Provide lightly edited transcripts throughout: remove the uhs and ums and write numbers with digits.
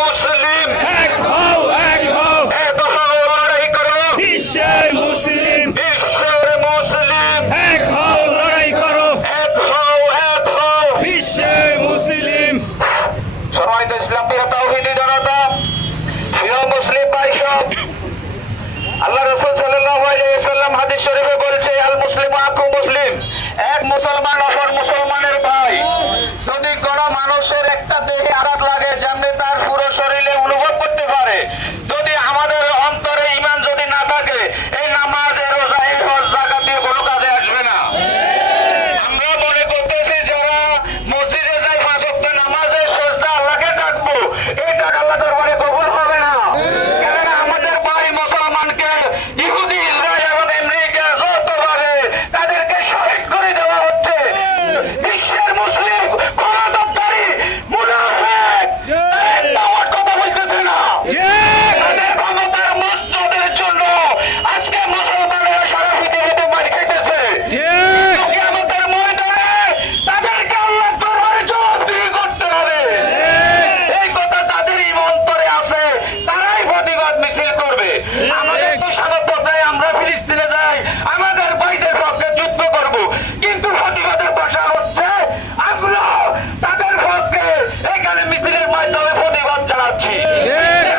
মুসলিম এক হও এক হও এক হও লড়াই করো বিশ্বের মুসলিম বিশ্বের মুসলিম এক হও লড়াই করো এক হও বিশ্বের মুসলিম সম্মানিত ইসলাম প্রিয় তাওহীদি জনতা প্রিয় মুসলিম ভাই সব আল্লাহ রাসূল সাল্লাল্লাহু আলাইহি ওয়াসাল্লাম হাদিস শরীফে বলছে আল মুসলিমু আখু মুসলিম এক মুসলমান অপর মুসলমানের ভাই যদি কোনো মানুষের একটা দেহে আঘাত লাগে যেমনি তার পুরো শরীরে অনুভব করতে পারে যদি আমাদের অন্তরে ঈমান যদি না থাকে এই নামাজ এই রোজা এই হজ যাকাত দিয়ে কোনো কাজে আসবে না আমরা মনে করতেছি যারা মসজিদে যাই পাঁচ ওয়াক্ত নামাজে সিজদা আল্লাহকে ডাকবো এই ডাক আল্লাহ দরবারে কবুল হবে না কেননা আমাদের ভাই মুসলমানকে ইহুদি ইসরায়েল এবং আমেরিকা যত পারে তাদেরকে শহীদ করে দেওয়া হচ্ছে বিশ্বের মুসলিম ক্ষমতাধারী মুনাফিক দাওয়াত কথা বলতেছে না তাদের ক্ষমতার মসনদের জন্য আজকে মুসলমানেরা সারা পৃথিবীতে মার খাইতেছে কিয়ামতের ময়দানে তাদেরকে আল্লাহর দরবারে জবাবদিহি করতে হবে এই কথা যাদের অন্তরে আছে তারাই প্রতিবাদ মিছিল করবে আমাদের তো সামর্থ্য নাই আমরা ফিলিস্তিনে যাই আমাদের ভাইদের পক্ষে যুদ্ধ করব কিন্তু প্রতিবাদের ভাষা হচ্ছে আমরা তাদের পক্ষে এখানে মিছিলের মাধ্যমে প্রতিবাদ জানাচ্ছি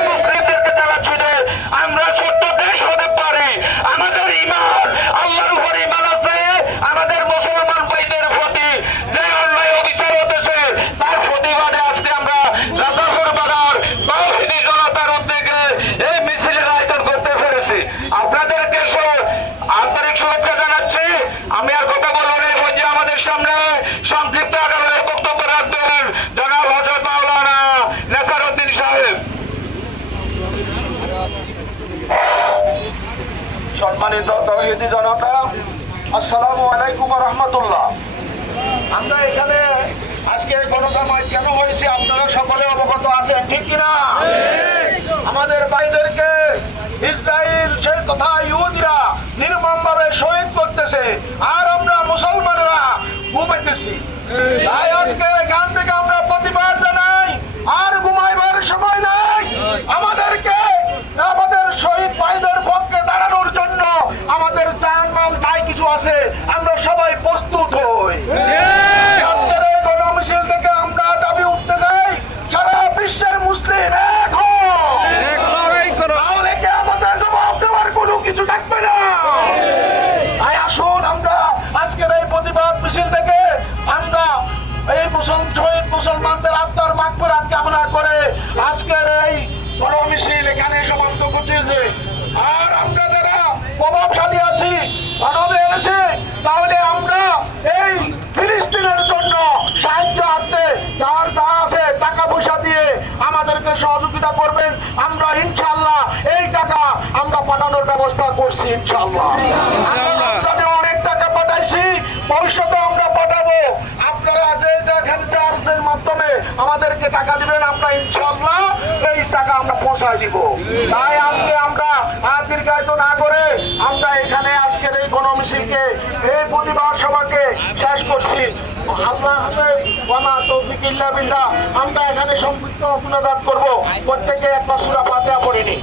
মুসলিমদেরকে জানাচ্ছি যে আমরা ছোট্ট দেশ হতে পারি আমাদের ঈমান আল্লাহর উপর ঈমান আছে আমাদের মুসলমান ভাইদের প্রতি যে অন্যায় অবিচার হতেছে তার প্রতিবাদে আজকে আমরা রাজাপুর বাজার তাওহীদি জনতার উদ্যোগে এই মিছিলের আয়োজন করতে পেরেছি আপনাদেরকে আন্তরিক শুভেচ্ছা জানাচ্ছি আমি আর কথা বলবো না এই যে আমাদের সামনে সংক্ষিপ্ত আকারে বক্তব্য রাখবেন জনাব হযরত মাওলানা নেসারউদ্দিন সাহেব। সম্মানিত তাওহীদি জনতা আসসালামু আলাইকুম ওয়া রাহমাতুল্লাহ। আমরা এখানে আজকে গণজামায়াত কেন হয়েছে আপনারা সকলে অবগত আছেন ঠিক কিনা আমাদের ভাইদেরকে ইসরায়েল সে তথা ইহুদিরা নির্মমভাবে শহীদ করতেছে আর আমরা মুসলমানরা ঘুমাইতেছি তাই আজকে এখান থেকে আমরা প্রতিবাদ জানাই আর ঘুমাইবার সময় নাই আমাদেরকে আমাদের শহীদ ভাইদের পক্ষে দাঁড়ানোর জন্য আমাদের জান মাল যাই কিছু আছে আমরা সবাই প্রস্তুত হই আজকের এই গণমিছিল থেকে আমরা দাবি উঠতে যাই সারা বিশ্বের মুসলিম এক হও লড়াই করো তাহলে কি আমাদের জবাব দেওয়ার কোনো কিছু থাকবে না তাই আসুন আমরা আজকের এই প্রতিবাদ মিছিল থেকে আমরা এই শহীদ মুসলমানদের আত্মার মাগফিরাত কামনা করে আজকের এই গণমিছিল এখানে সমাপ্ত করতেছে আর আমরা যারা প্রভাবশালী আছি মানবে এনেছে তাহলে আমরা এই ফিলিস্তিনের জন্য সাহায্য হাতে যার যা আছে টাকা পয়সা দিয়ে আমাদেরকে সহযোগিতা করবেন আমরা ইনশাআল্লাহ এই টাকা আমরা পাঠানোর ব্যবস্থা করছি ইনশাআল্লাহ আমরা অনেক টাকা পাঠাইছি ভবিষ্যতে আমরা পাঠাবো আপনারা যে যার মাধ্যমে আমাদেরকে টাকা দিবেন আমরা ইনশাআল্লাহ এই টাকা আমরা পৌঁছায় দিব তাই আজকে আমরা আর দীর্ঘায়িত না করে আমরা এখানে আজকের এই গণমিছিলকে এই প্রতিবাদ সভাকে শেষ করছি আল্লাহ হাফেজ ওয়া মা তৌফিক ইল্লা বিল্লাহ। আমরা এখানে সংক্ষিপ্ত মুনাজাত করব প্রত্যেকে একটা সূরা ফাতিহা পড়িনি।